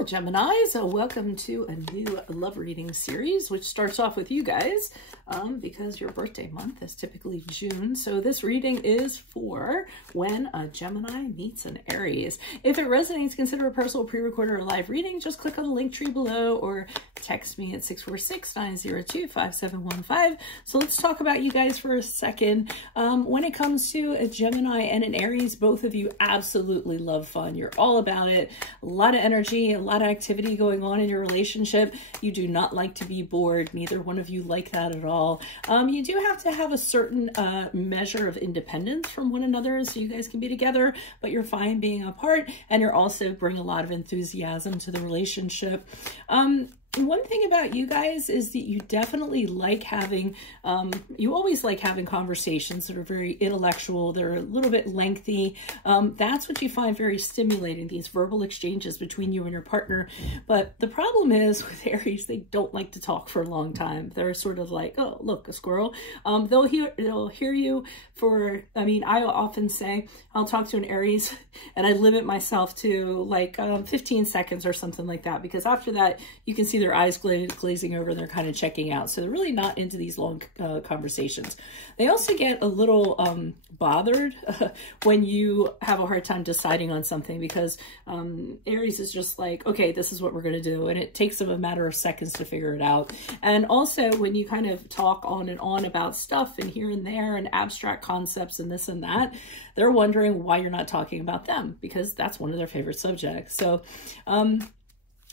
Hello, Gemini. So welcome to a new love reading series, which starts off with you guys because your birthday month is typically June. So this reading is for when a Gemini meets an Aries. If it resonates, consider a personal pre-recorded or live reading. Just click on the link tree below or text me at 646-902-5715. So let's talk about you guys for a second. When it comes to a Gemini and an Aries, both of you absolutely love fun. You're all about it. A lot of energy, a lot of activity going on in your relationship. You do not like to be bored. Neither one of you like that at all. You do have to have a certain measure of independence from one another so you guys can be together, but you're fine being apart, and you're also bring a lot of enthusiasm to the relationship. One thing about you guys is that you definitely like having, you always like having conversations that are very intellectual, they're a little bit lengthy. That's what you find very stimulating, these verbal exchanges between you and your partner. But the problem is with Aries, they don't like to talk for a long time. They're sort of like, oh, look, a squirrel. They'll hear you for, I mean, I often say, I'll talk to an Aries and I limit myself to like 15 seconds or something like that, because after that, you can see their eyes glazing over and they're kind of checking out. So they're really not into these long conversations. They also get a little bothered when you have a hard time deciding on something, because Aries is just like, okay, this is what we're going to do. And it takes them a matter of seconds to figure it out. And also when you kind of talk on and on about stuff and here and there and abstract concepts and this and that, they're wondering why you're not talking about them, because that's one of their favorite subjects. So,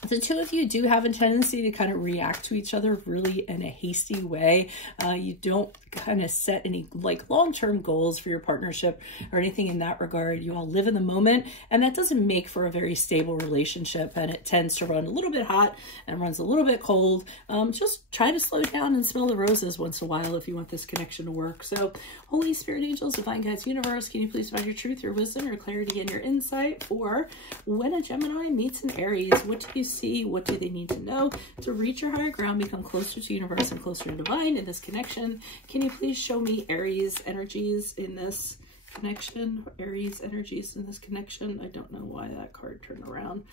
the two of you do have a tendency to kind of react to each other really in a hasty way. You don't kind of set any like long-term goals for your partnership or anything in that regard. You all live in the moment, and that doesn't make for a very stable relationship, and it tends to run a little bit hot and runs a little bit cold. Just try to slow down and smell the roses once in a while if you want this connection to work. So Holy Spirit, angels, divine guides, universe, can you please provide your truth, your wisdom, your clarity, and your insight for when a Gemini meets an Aries? What do you see? What do they need to know to reach your higher ground, become closer to universe and closer to divine in this connection? Can you please show me Aries energies in this connection? Aries energies in this connection. I don't know why that card turned around.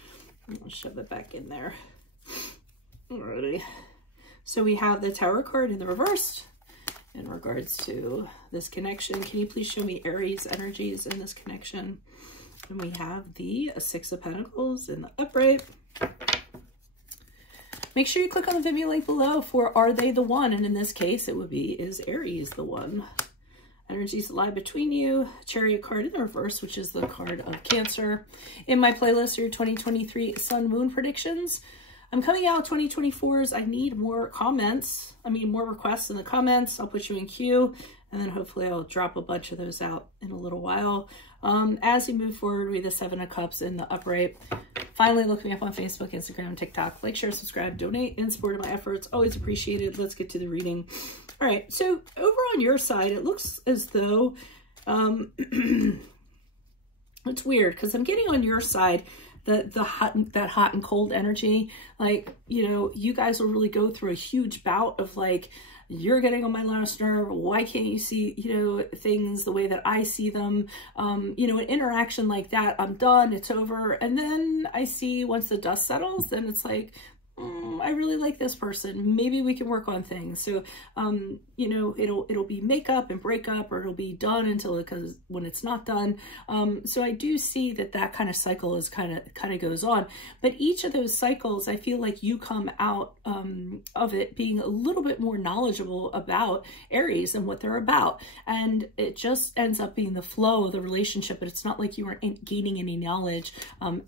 I'm gonna shove it back in there. Alrighty. So we have the Tower card in the reverse in regards to this connection. Can you please show me Aries energies in this connection? And we have the Six of Pentacles in the upright. Make sure you click on the video link below for Are They the One? And in this case, it would be, is Aries the one? Energies that lie between you. Chariot card in the reverse, which is the card of Cancer. In my playlist, your 2023 Sun Moon predictions. I'm coming out 2024s. I need more comments. I mean, more requests in the comments. I'll put you in queue, and then hopefully I'll drop a bunch of those out in a little while. As we move forward, we have the Seven of Cups in the upright. Finally, look me up on Facebook, Instagram, and TikTok. Like, share, subscribe, donate in support of my efforts. Always appreciated. Let's get to the reading. All right, so over on your side, it looks as though it's weird because I'm getting on your side that hot and cold energy. Like, you know, you guys will really go through a huge bout of like, you're getting on my last nerve. Why can't you see, you know, things the way that I see them? You know, an interaction like that, I'm done, it's over. And then I see once the dust settles, then it's like, I really like this person. Maybe we can work on things. So, you know, it'll be makeup and breakup, or it'll be done until because when it's not done. So I do see that kind of cycle is kind of goes on. But each of those cycles, I feel like you come out of it being a little bit more knowledgeable about Aries and what they're about, and it just ends up being the flow of the relationship. But it's not like you aren't gaining any knowledge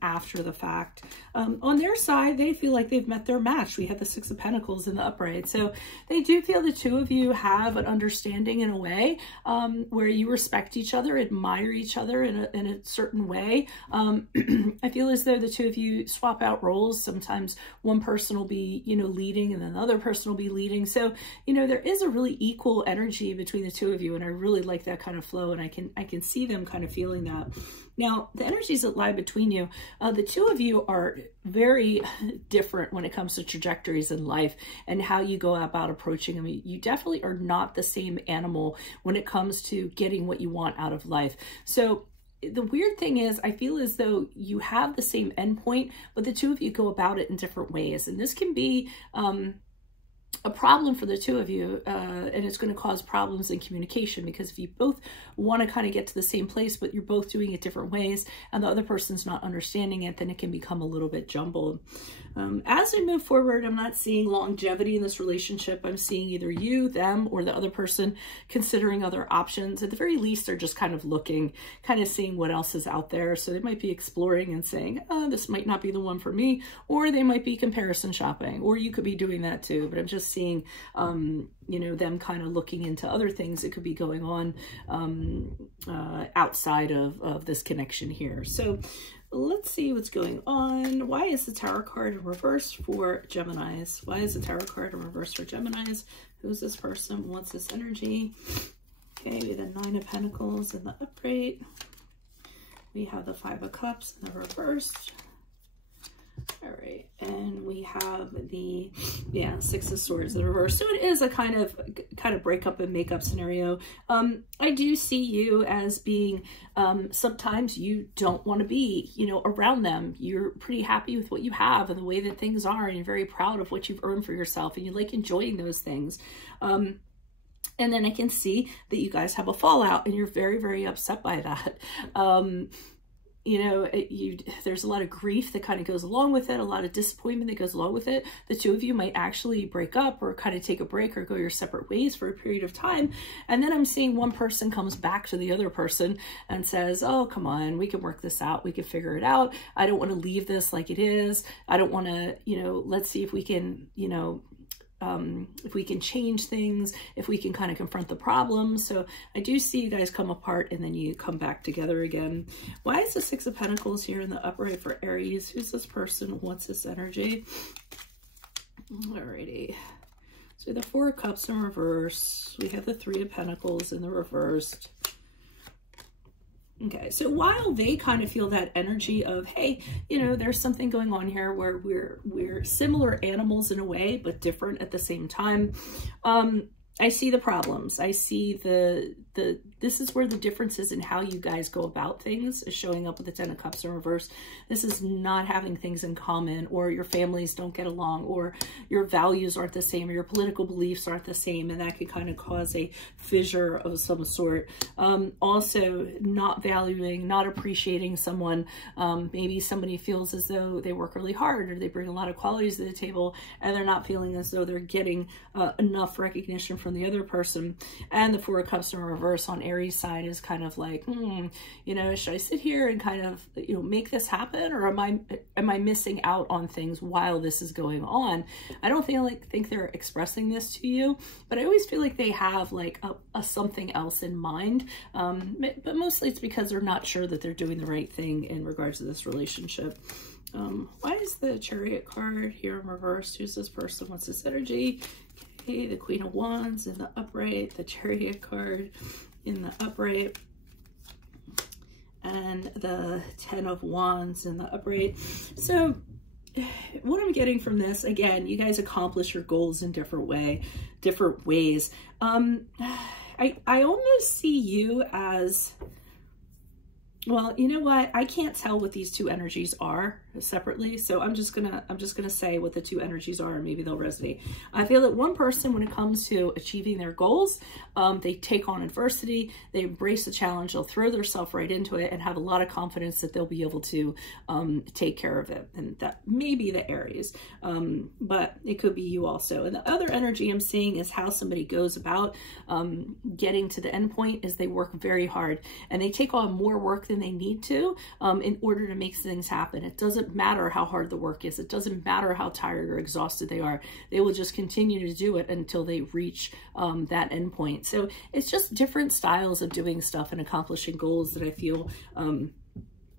after the fact. On their side, they feel like they've met their match. We have the Six of Pentacles in the upright. So they do feel the two of you have an understanding in a way where you respect each other, admire each other in a certain way. I feel as though the two of you swap out roles. Sometimes one person will be, you know, leading, and then the other person will be leading. So, you know, there is a really equal energy between the two of you, and I really like that kind of flow, and I can see them kind of feeling that. Now, the energies that lie between you, the two of you are very different when it comes to trajectories in life and how you go about approaching them. You definitely are not the same animal when it comes to getting what you want out of life. So the weird thing is, I feel as though you have the same endpoint, but the two of you go about it in different ways. And this can be a problem for the two of you, and it's going to cause problems in communication, because if you both want to kind of get to the same place, but you're both doing it different ways, and the other person's not understanding it, then it can become a little bit jumbled. As we move forward, I'm not seeing longevity in this relationship. I'm seeing either you, them, or the other person considering other options. At the very least, they're just kind of looking, kind of seeing what else is out there. So they might be exploring and saying, oh, this might not be the one for me, or they might be comparison shopping, or you could be doing that too. But I'm just seeing, you know, them kind of looking into other things that could be going on outside of this connection here. So let's see what's going on. Why is the Tower card in reverse for Geminis? Why is the Tower card in reverse for Geminis? Who's this person? What's this energy? Okay, we have the Nine of Pentacles in the upright. We have the Five of Cups in the reverse. All right, and we have the, yeah, Six of Swords in the reverse. So it is a kind of breakup and makeup scenario. I do see you as being, sometimes you don't want to be, you know, around them. You're pretty happy with what you have and the way that things are, and you're very proud of what you've earned for yourself, and you like enjoying those things. And then I can see that you guys have a fallout, and you're very, very upset by that. You know, there's a lot of grief that kind of goes along with it, a lot of disappointment that goes along with it. The two of you might actually break up or kind of take a break or go your separate ways for a period of time. And then I'm seeing one person comes back to the other person and says, oh, come on, we can work this out. We can figure it out. I don't want to leave this like it is. I don't want to, you know, let's see if we can, you know, if we can change things, if we can kind of confront the problem. So I do see you guys come apart and then you come back together again. Why is the Six of Pentacles here in the upright for Aries? Who's this person? What's this energy? Alrighty. So the Four of Cups in reverse. We have the Three of Pentacles in the reversed. Okay, so while they kind of feel that energy of, hey, you know, there's something going on here where we're similar animals in a way, but different at the same time, I see the problems. I see this is where the difference is in how you guys go about things is showing up with the Ten of Cups in reverse. This is not having things in common, or your families don't get along, or your values aren't the same, or your political beliefs aren't the same, and that can kind of cause a fissure of some sort. Also, not valuing, not appreciating someone. Maybe somebody feels as though they work really hard, or they bring a lot of qualities to the table, and they're not feeling as though they're getting enough recognition from the other person. And the Four of Cups in reverse on Aries side is kind of like, you know, should I sit here and kind of, you know, make this happen, or am I missing out on things while this is going on? I don't think they're expressing this to you, but I always feel like they have like a something else in mind. But mostly it's because they're not sure that they're doing the right thing in regards to this relationship. Why is the Chariot card here in reverse? Who's this person? What's this energy? Okay, the Queen of Wands in the upright, the Chariot card in the upright, and the Ten of Wands in the upright. So what I'm getting from this, again, you guys accomplish your goals in different ways. I almost see you as, well, you know what? I can't tell what these two energies are separately, so I'm just gonna say what the two energies are, and maybe they'll resonate. I feel that one person, when it comes to achieving their goals, they take on adversity, they embrace the challenge, they'll throw themselves right into it, and have a lot of confidence that they'll be able to take care of it. And that may be the Aries, but it could be you also. And the other energy I'm seeing is how somebody goes about getting to the end point is they work very hard, and they take on more work than they need to in order to make things happen. It doesn't matter how hard the work is. It doesn't matter how tired or exhausted they are. They will just continue to do it until they reach that end point. So it's just different styles of doing stuff and accomplishing goals that I feel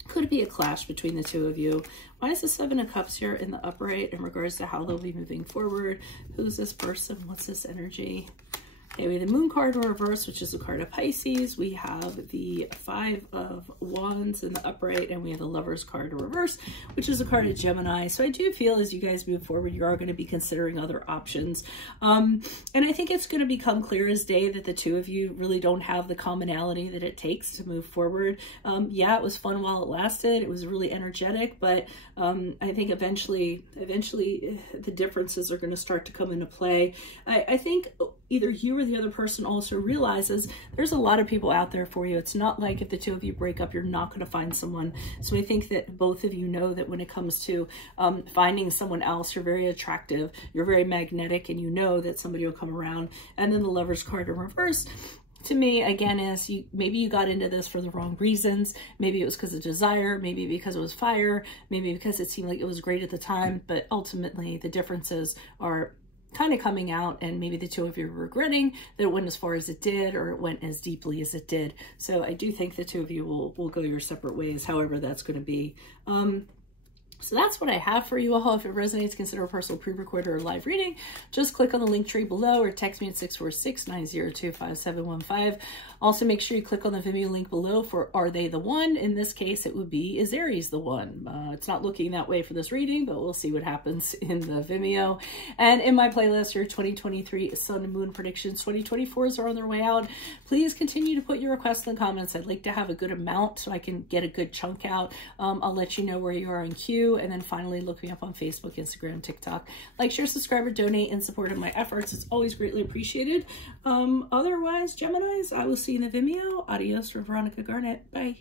could be a clash between the two of you. Why is the Seven of Cups here in the upright in regards to how they'll be moving forward? Who's this person? What's this energy? Okay, we have the Moon card in reverse, which is a card of Pisces. We have the Five of Wands in the upright, and we have the Lovers card in reverse, which is a card of Gemini. So I do feel as you guys move forward, you are going to be considering other options. And I think it's going to become clear as day that the two of you really don't have the commonality that it takes to move forward. Yeah, it was fun while it lasted. It was really energetic, but I think eventually the differences are going to start to come into play. I think either you or the other person also realizes there's a lot of people out there for you. It's not like if the two of you break up, you're not going to find someone. So I think that both of you know that when it comes to finding someone else, you're very attractive, you're very magnetic, and you know that somebody will come around. And then the Lovers card in reverse, to me, again, is maybe you got into this for the wrong reasons. Maybe it was because of desire, maybe because it was fire, maybe because it seemed like it was great at the time, but ultimately the differences are kind of coming out, and maybe the two of you are regretting that it went as far as it did, or it went as deeply as it did. So I do think the two of you will go your separate ways, however that's going to be. So that's what I have for you all. If it resonates, consider a personal pre-recorded or live reading. Just click on the link tree below or text me at 646-902-5715. Also, make sure you click on the Vimeo link below for Are They the One? In this case, it would be Is Aries the One? It's not looking that way for this reading, but we'll see what happens in the Vimeo. And in my playlist, your 2023 Sun and Moon predictions. 2024s are on their way out. Please continue to put your requests in the comments. I'd like to have a good amount so I can get a good chunk out. I'll let you know where you are in queue. And then finally, look me up on Facebook, Instagram, TikTok. Like, share, subscribe, or donate in support of my efforts. It's always greatly appreciated. Otherwise, Geminis, I will see you in the Vimeo. Adios from Veronica Garnett. Bye.